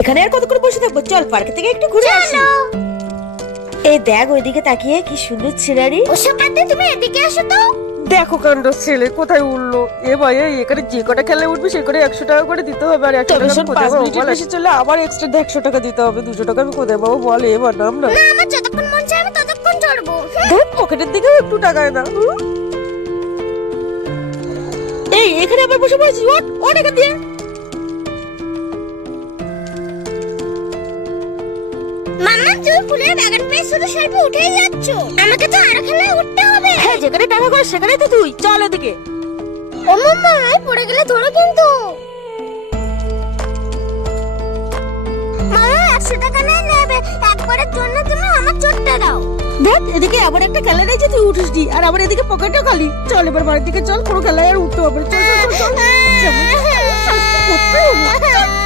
এখানে আর কতক্ষণ বসে থাকবো, চল পার্ক থেকে একটু ঘুরে আসি। এই দেখ ওইদিকে তাকিয়ে কি সুন্দর সিনারি। ওসব বাদে তুমি এদিকে আসো তো। দেখো কাণ্ড, ছেলে কোথায় উঠলো। এ ভাই এখানে যে কটা খেলায় উঠবে সে করে 100 টাকা করে দিতে হবে। আর 100 টাকা আমি কোথায় পাবো? বেশি চলে আবার এক্সট্রা 100 টাকা দিতে হবে। 200 টাকা আমি কোথায় পাবো বল? এবার নাম না, না আমার যতক্ষণ মন চায় আমি ততক্ষণ চড়বো। ধর পকেটের দিকেও একটু টাকায় না। এই এখানে আবার বসে পড়েছি, ওঠ ওঠ এখান দিয়ে। মাম্মা তুমি ফুলের বাগান পেয়ে শুধু সেলফি উঠেই যাচ্ছ। আমাকে তো আরো খেলায় উঠতে হবে। হ্যাঁ যেখানে টাকা করে সেখানেই তো তুই, চল ওদিকে। ও মাম্মা পড়ে গেলে ধরো কিন্তু। মামা 100 টাকা না নেবে, একবারের জন্য তুমি আমার চোটটা দাও। দেখ এদিকে আবার একটা খেলা নেই যে তুই উঠিস নি, আর আবার এদিকে পকেটও খালি। চল এবার বাড়ির দিকে চল, পুরো খেলায় আর উঠতে হবে। চল চল চল চল। শাস্তি করতে হবে।